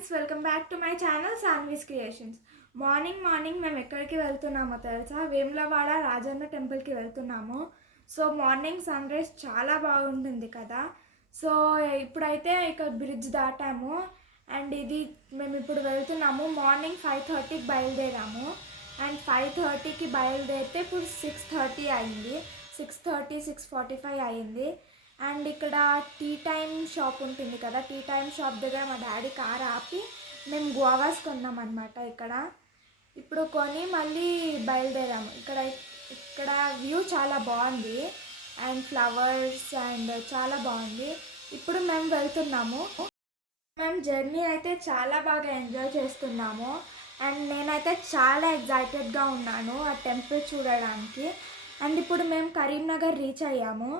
Friends, welcome back to my channel Sanvi's creations. Morning మేము ఎక్కడికి వెళ్తున్నామో తెలుసా? వేములవాడ రాజన్న టెంపుల్కి వెళ్తున్నాము. సో మార్నింగ్ సన్ రైజ్ చాలా బాగుంటుంది కదా. సో ఇప్పుడైతే ఇక్కడ బ్రిడ్జ్ దాటాము. అండ్ ఇది మేము ఇప్పుడు వెళ్తున్నాము. మార్నింగ్ 5:30కి బయలుదేరాము. అండ్ 5:30కి బయలుదేరితే ఇప్పుడు 6:30 అయింది. 6:45 అయింది. అండ్ ఇక్కడ టీ టైమ్ షాప్ ఉంటుంది కదా, టీ టైమ్ షాప్ దగ్గర మా డాడీ కార్ ఆపి మేము గువావాస్ కొన్నాం అనమాట. ఇప్పుడు కొని మళ్ళీ బయలుదేరాము. ఇక్కడ వ్యూ చాలా బాగుంది అండ్ ఫ్లవర్స్ అండ్ చాలా బాగుంది. ఇప్పుడు మేము వెళ్తున్నాము. మేము జర్నీ అయితే చాలా బాగా ఎంజాయ్ చేస్తున్నాము. అండ్ నేనైతే చాలా ఎగ్జైటెడ్గా ఉన్నాను ఆ టెంపుల్ చూడడానికి. అండ్ ఇప్పుడు మేము కరీంనగర్ రీచ్ అయ్యాము.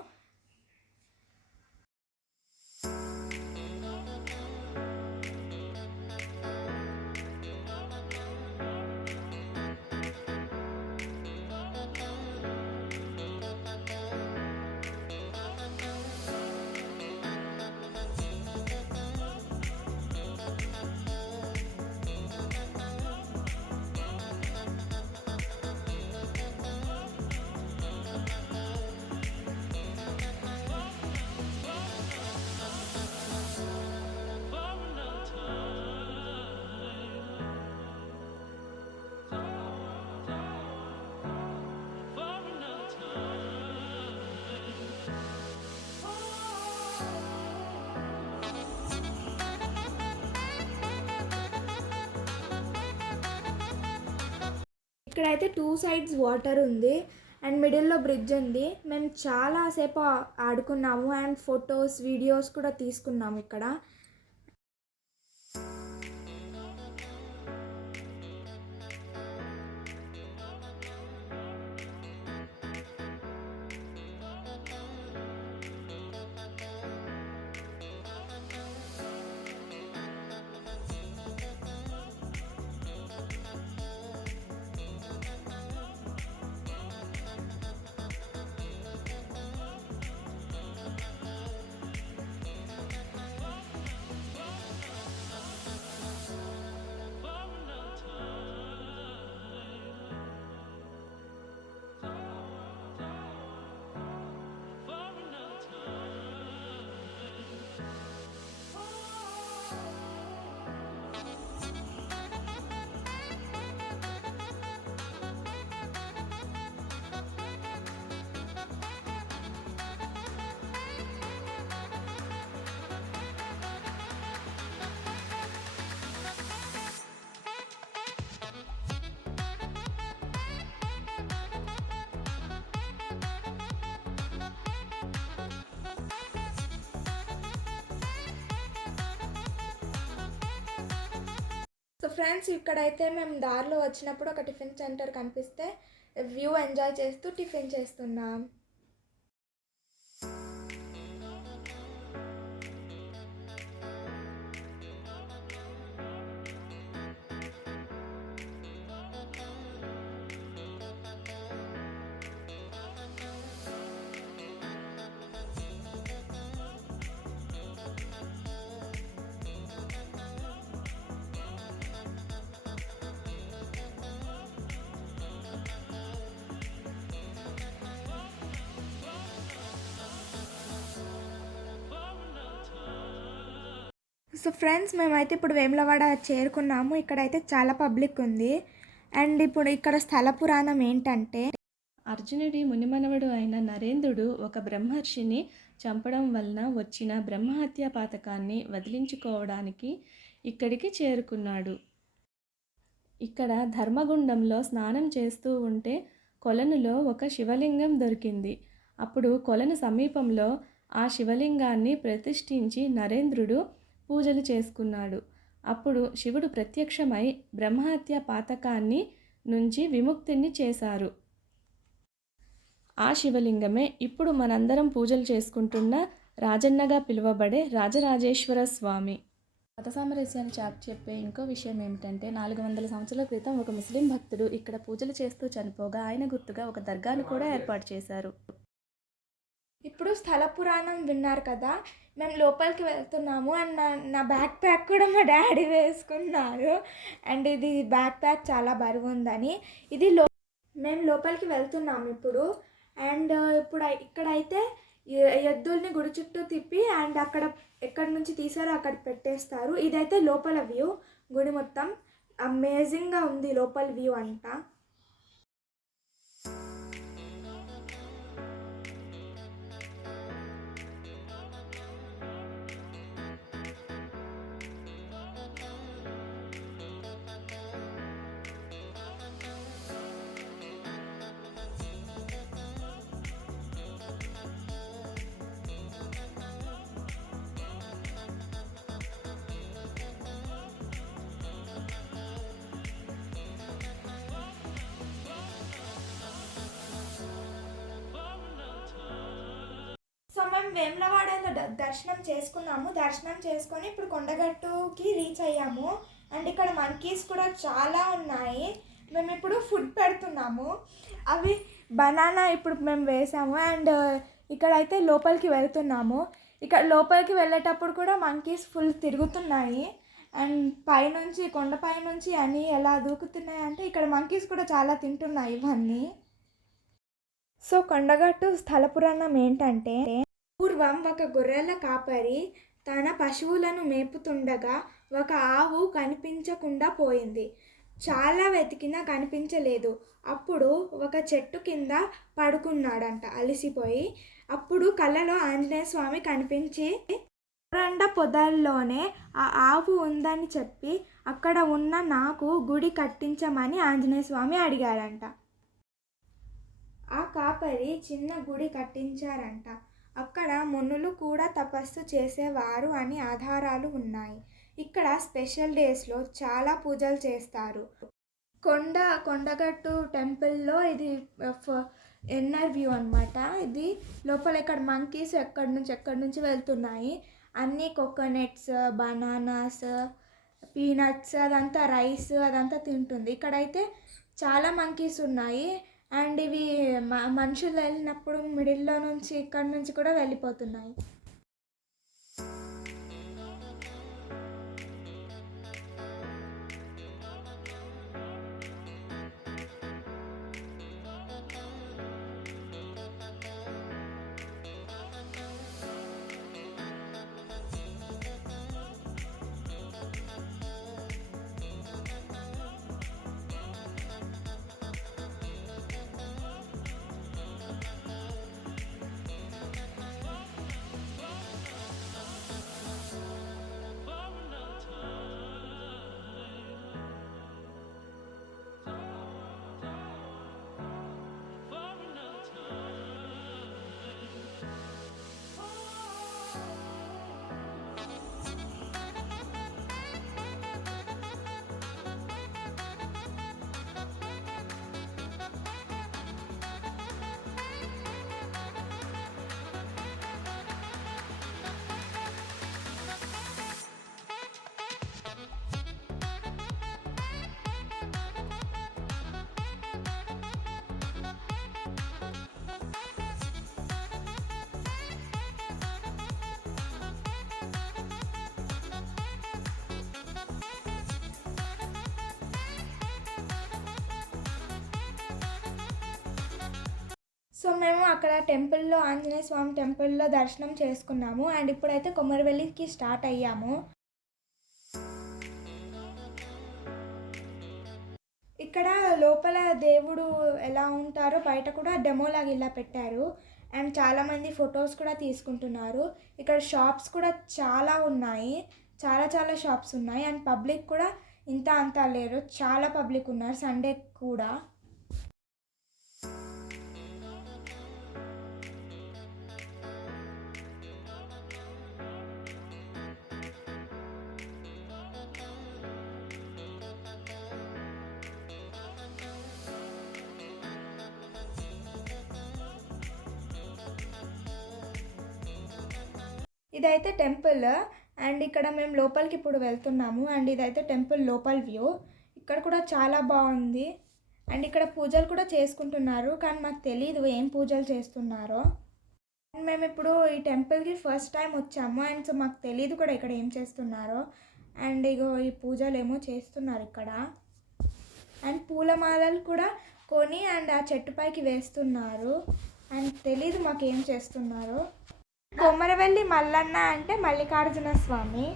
ఇక్కడైతే 2 సైడ్స్ వాటర్ ఉంది అండ్ మిడిల్లో బ్రిడ్జ్ ఉంది. మేము చాలాసేపు ఆడుకున్నాము అండ్ ఫొటోస్ వీడియోస్ కూడా తీసుకున్నాము ఇక్కడ. సో ఫ్రెండ్స్, ఇక్కడైతే మేము దారిలో వచ్చినప్పుడు ఒక టిఫిన్ సెంటర్ కనిపిస్తే వ్యూ ఎంజాయ్ చేస్తూ టిఫిన్ చేస్తున్నాం. సో ఫ్రెండ్స్, మేమైతే ఇప్పుడు వేములవాడ చేరుకున్నాము. ఇక్కడైతే చాలా పబ్లిక్ ఉంది. అండ్ ఇప్పుడు ఇక్కడ స్థల పురాణం ఏంటంటే, అర్జునుడి మునిమనవడు అయిన నరేంద్రుడు ఒక బ్రహ్మర్షిని చంపడం వలన వచ్చిన బ్రహ్మహత్య పాతకాన్ని వదిలించుకోవడానికి ఇక్కడికి చేరుకున్నాడు. ఇక్కడ ధర్మగుండంలో స్నానం చేస్తూ ఉంటే కొలనులో ఒక శివలింగం దొరికింది. అప్పుడు కొలను సమీపంలో ఆ శివలింగాన్ని ప్రతిష్ఠించి నరేంద్రుడు పూజలు చేసుకున్నాడు. అప్పుడు శివుడు ప్రత్యక్షమై బ్రహ్మహత్య పాతకాన్ని నుంచి విముక్తిని చేశారు. ఆ శివలింగమే ఇప్పుడు మనందరం పూజలు చేసుకుంటున్న రాజన్నగా పిలువబడే రాజరాజేశ్వర స్వామి. మత సామరస్యాన్ని చాటి చెప్పే ఇంకో విషయం ఏమిటంటే, 400 సంవత్సరాల క్రితం ఒక ముస్లిం భక్తుడు ఇక్కడ పూజలు చేస్తూ చనిపోగా ఆయన గుర్తుగా ఒక దర్గాను కూడా ఏర్పాటు చేశారు. ఇప్పుడు స్థల పురాణం విన్నారు కదా, మేము లోపలికి వెళ్తున్నాము. అండ్ నా బ్యాక్ ప్యాక్ కూడా మా డాడీ వేసుకున్నారు. అండ్ ఇది బ్యాక్ ప్యాక్ చాలా బరువు ఉందని. ఇది మేము లోపలికి వెళ్తున్నాము ఇప్పుడు. అండ్ ఇప్పుడు ఇక్కడైతే ఎద్దుల్ని గుడి చుట్టూ తిప్పి అండ్ అక్కడ ఎక్కడి నుంచి తీసారో అక్కడ పెట్టేస్తారు. ఇదైతే లోపల వ్యూ. గుడి మొత్తం అమేజింగ్గా ఉంది లోపల వ్యూ అంతా. సో మేము వేములవాడలో దర్శనం చేసుకున్నాము. దర్శనం చేసుకొని ఇప్పుడు కొండగట్టుకి రీచ్ అయ్యాము. అండ్ ఇక్కడ మంకీస్ కూడా చాలా ఉన్నాయి. మేము ఇప్పుడు ఫుడ్ పెడుతున్నాము. అవి బనానా ఇప్పుడు మేము వేసాము. అండ్ ఇక్కడైతే లోపలికి వెళ్తున్నాము. ఇక్కడ లోపలికి వెళ్ళేటప్పుడు కూడా మంకీస్ ఫుల్ తిరుగుతున్నాయి. అండ్ పైనుంచి కొండపై నుంచి అని ఎలా దూకుతున్నాయి అంటే ఇక్కడ మంకీస్ కూడా చాలా తింటున్నాయి ఇవన్నీ. సో కొండగట్టు స్థల పురాణం ఏంటంటే, పూర్వం ఒక గొర్రెల కాపరి తన పశువులను మేపుతుండగా ఒక ఆవు కనిపించకుండా పోయింది. చాలా వెతికినా కనిపించలేదు. అప్పుడు ఒక చెట్టు కింద పడుకున్నాడంట అలసిపోయి. అప్పుడు కళ్ళలో ఆంజనేయ స్వామి కనిపించి కోరండ పొదల్లోనే ఆ ఆవు ఉందని చెప్పి అక్కడ ఉన్న నాకు గుడి కట్టించమని ఆంజనేయ స్వామి అడిగాడంట. ఆ కాపరి చిన్న గుడి కట్టించారంట. అక్కడ మునులు కూడా తపస్సు చేసేవారు అని ఆధారాలు ఉన్నాయి. ఇక్కడ స్పెషల్ డేస్లో చాలా పూజలు చేస్తారు. కొండగట్టు టెంపుల్లో ఇది ఇన్నర్ వ్యూ అనమాట. ఇది లోపల ఇక్కడ మంకీస్ ఎక్కడి నుంచి వెళ్తున్నాయి. అన్నీ కోకోనట్స్, బనానాస్, పీనట్స్, అదంతా రైస్ అదంతా తింటుంది. ఇక్కడైతే చాలా మంకీస్ ఉన్నాయి. అండ్ ఇవి మనుషులు వెళ్ళినప్పుడు మిడిల్లో నుంచి ఇక్కడ నుంచి కూడా వెళ్ళిపోతున్నాయి. సో మేము అక్కడ టెంపుల్లో, ఆంజనేయ స్వామి టెంపుల్లో దర్శనం చేసుకున్నాము. అండ్ ఇప్పుడైతే కొమరవెల్లికి స్టార్ట్ అయ్యాము. ఇక్కడ లోపల దేవుడు ఎలా ఉంటారో బయట కూడా డెమోలాగా ఇలా పెట్టారు. అండ్ చాలామంది ఫొటోస్ కూడా తీసుకుంటున్నారు. ఇక్కడ షాప్స్ కూడా చాలా ఉన్నాయి. చాలా షాప్స్ ఉన్నాయి. అండ్ పబ్లిక్ కూడా అంతా లేరు, చాలా పబ్లిక్ ఉన్నారు సండే కూడా. ఇదైతే టెంపుల్. అండ్ ఇక్కడ మేము లోపలికి ఇప్పుడు వెళ్తున్నాము. అండ్ ఇదైతే టెంపుల్ లోపల వ్యూ. ఇక్కడ కూడా చాలా బాగుంది. అండ్ ఇక్కడ పూజలు కూడా చేసుకుంటున్నారు, కానీ మాకు తెలీదు ఏం పూజలు చేస్తున్నారో. మేము ఇప్పుడు ఈ టెంపుల్కి ఫస్ట్ టైం వచ్చాము అండ్ సో మాకు తెలియదు కూడా ఇక్కడ ఏం చేస్తున్నారో. అండ్ ఇగో ఈ పూజలు ఏమో చేస్తున్నారు ఇక్కడ. అండ్ పూలమాలలు కూడా కొని అండ్ ఆ చెట్టుపైకి వేస్తున్నారు. అండ్ తెలీదు మాకు ఏం చేస్తున్నారో. కొమరవెల్లి మల్లన్న అంటే మల్లికార్జున స్వామి.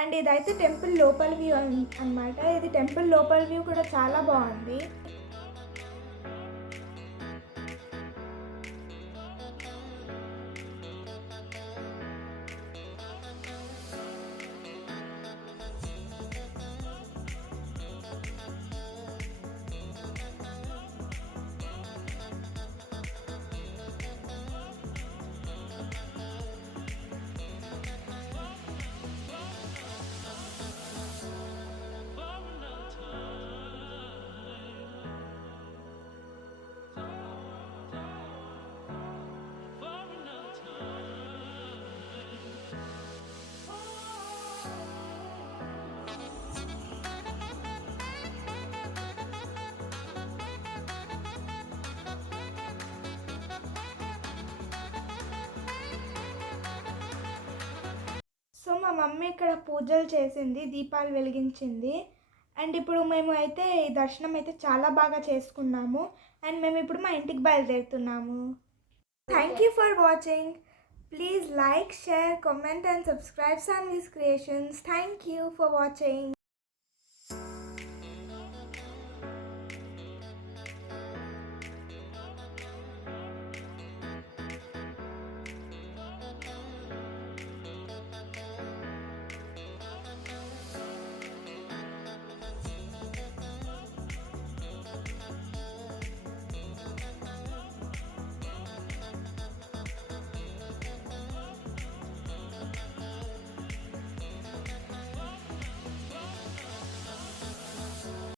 అండ్ ఇదైతే టెంపుల్ లోపల వ్యూ అన్నమాట. ఇది టెంపుల్ లోపల వ్యూ కూడా చాలా బాగుంది. సో మా మమ్మీ ఇక్కడ పూజలు చేసింది, దీపాలు వెలిగించింది. అండ్ ఇప్పుడు మేము అయితే ఈ దర్శనం అయితే చాలా బాగా చేసుకున్నాము. అండ్ మేము ఇప్పుడు మా ఇంటికి బయలుదేరుతున్నాము. Thank you for watching. Please like, share, comment and subscribe Sanvi's Creations. Thank you for watching.